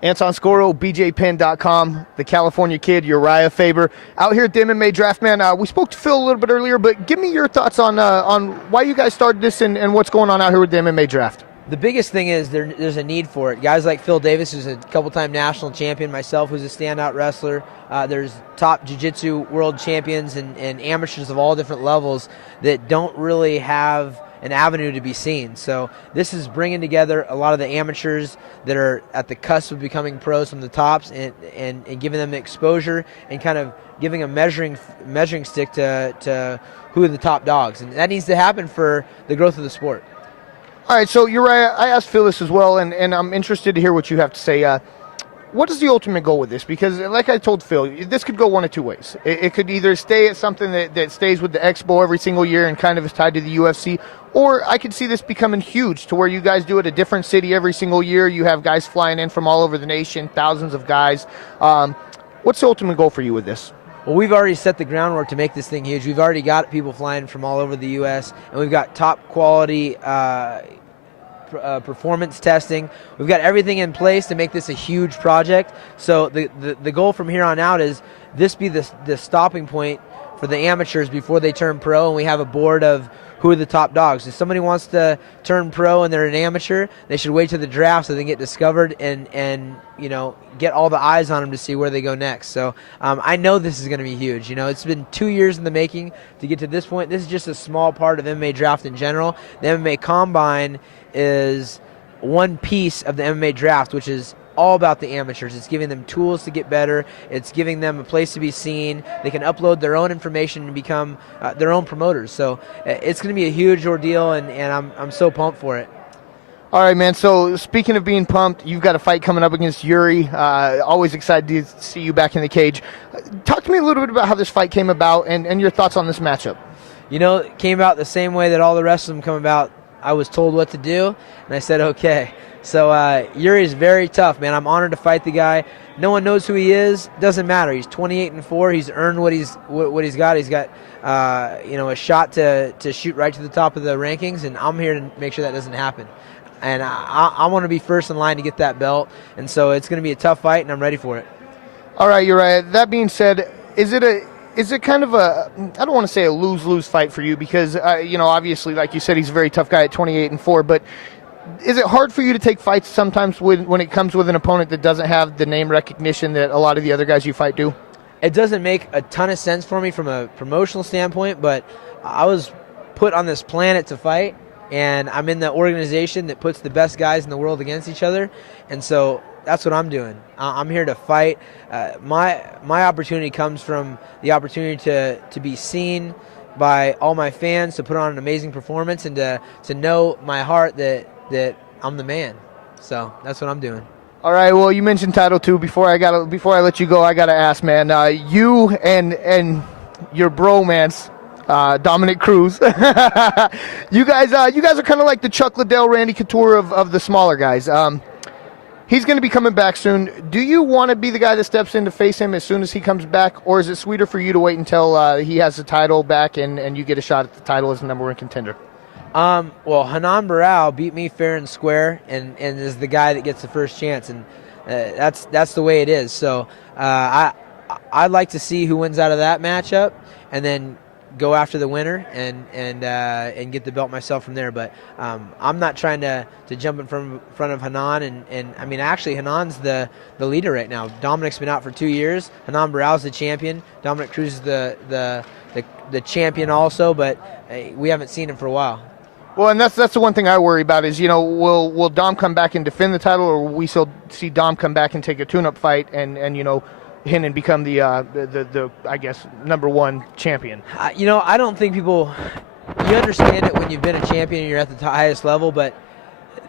Anton Scoro, BJPen.com, the California kid, Urijah Faber, out here at the MMA Draft, man. We spoke to Phil a little bit earlier, but give me your thoughts on why you guys started this and what's going on out here with the MMA Draft. The biggest thing is there's a need for it. Guys like Phil Davis, who's a couple-time national champion, myself, who's a standout wrestler. There's top jiu-jitsu world champions and amateurs of all different levels that don't really have an avenue to be seen. So this is bringing together a lot of the amateurs that are at the cusp of becoming pros from the tops and giving them exposure and kind of giving a measuring stick to who are the top dogs. And that needs to happen for the growth of the sport. All right, so Urijah, I asked Phil this as well, and I'm interested to hear what you have to say. What is the ultimate goal with this? Because like I told Phil, this could go one of two ways. It could either stay at something that stays with the Expo every single year and kind of is tied to the UFC, or I could see this becoming huge to where you guys do it a different city every single year. You have guys flying in from all over the nation, thousands of guys. What's the ultimate goal for you with this? Well, we've already set the groundwork to make this thing huge. We've already got people flying from all over the U.S., and we've got top quality performance testing. We've got everything in place to make this a huge project. So the goal from here on out is this be the stopping point for the amateurs before they turn pro, and we have a board of who are the top dogs. If somebody wants to turn pro and they're an amateur, they should wait to the draft so they can get discovered and get all the eyes on them to see where they go next. So I know this is going to be huge. It's been 2 years in the making to get to this point. This is just a small part of MMA draft in general. The MMA Combine is one piece of the MMA draft, which is all about the amateurs. It's giving them tools to get better. It's giving them a place to be seen. They can upload their own information and become their own promoters. So it's going to be a huge ordeal, and I'm so pumped for it. All right, man. So speaking of being pumped, you've got a fight coming up against Uri. Always excited to see you back in the cage. Talk to me a little bit about how this fight came about and your thoughts on this matchup. It came about the same way that all the rest of them come about. I was told what to do, and I said, okay. So Uri is very tough, man. I'm honored to fight the guy. No one knows who he is. Doesn't matter. He's 28-4. He's earned what he's got. He's got a shot to shoot right to the top of the rankings, and I'm here to make sure that doesn't happen. And I want to be first in line to get that belt, and so it's going to be a tough fight, and I'm ready for it. All right, Uriah. That being said, is it kind of a, I don't want to say a lose-lose fight for you because, obviously, like you said, he's a very tough guy at 28-4, but is it hard for you to take fights sometimes when it comes with an opponent that doesn't have the name recognition that a lot of the other guys you fight do? It doesn't make a ton of sense for me from a promotional standpoint, but I was put on this planet to fight, and I'm in the organization that puts the best guys in the world against each other, and so that's what I'm doing. I'm here to fight. My opportunity comes from the opportunity to be seen by all my fans, to put on an amazing performance, and to know my heart that I'm the man. So that's what I'm doing. All right. Well, you mentioned Title II. Before I let you go, I gotta ask, man. You and your bromance, Dominic Cruz. you guys are kind of like the Chuck Liddell, Randy Couture of the smaller guys. He's going to be coming back soon. Do you want to be the guy that steps in to face him as soon as he comes back, or is it sweeter for you to wait until he has the title back and you get a shot at the title as the number one contender? Well, Hanan Barao beat me fair and square, and is the guy that gets the first chance, and that's the way it is. So I'd like to see who wins out of that matchup, and then go after the winner and get the belt myself from there. But I'm not trying to jump in front of Hanan, and I mean, actually Hanan's the leader right now. Dominic's been out for 2 years. Hanan Barao's the champion. Dominic Cruz is the champion also, but we haven't seen him for a while. Well, and that's the one thing I worry about is, will Dom come back and defend the title, or will we still see Dom come back and take a tune-up fight and him and become the I guess number one champion? I don't think you understand it when you've been a champion and you're at the highest level, but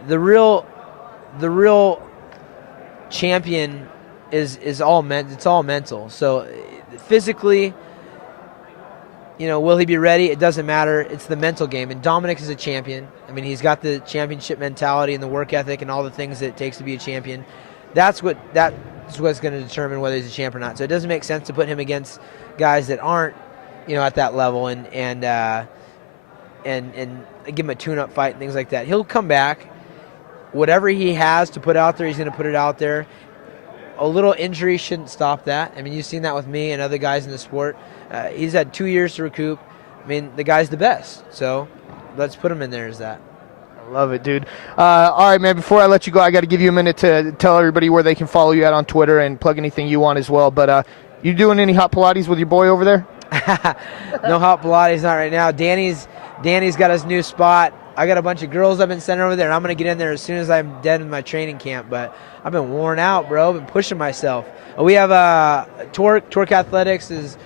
the real champion is all mental. So physically, will he be ready? It doesn't matter. It's the mental game. And Dominic is a champion. I mean, he's got the championship mentality and the work ethic and all the things that it takes to be a champion. That's what's going to determine whether he's a champ or not. So it doesn't make sense to put him against guys that aren't, at that level and give him a tune-up fight and things like that. He'll come back. Whatever he has to put out there, he's going to put it out there. a little injury shouldn't stop that. I mean, you've seen that with me and other guys in the sport. He's had 2 years to recoup. I mean, the guy's the best, so let's put him in there as that. I love it, dude. All right, man, before I let you go, I got to give you a minute to tell everybody where they can follow you at on Twitter and plug anything you want as well. But you doing any hot Pilates with your boy over there? No hot Pilates, not right now. Danny's got his new spot. I got a bunch of girls I've been sending over there, and I'm going to get in there as soon as I'm dead in my training camp. But I've been worn out, bro. I've been pushing myself. We have Torque Athletics is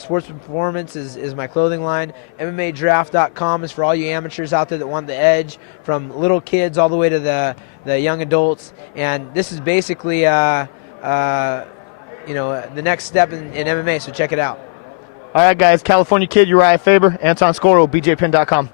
Sports Performance is my clothing line. MMAdraft.com is for all you amateurs out there that want the edge, from little kids all the way to the young adults. And this is basically the next step in MMA, so check it out. All right, guys. California Kid, Urijah Faber, Anton Scoro, BJPin.com.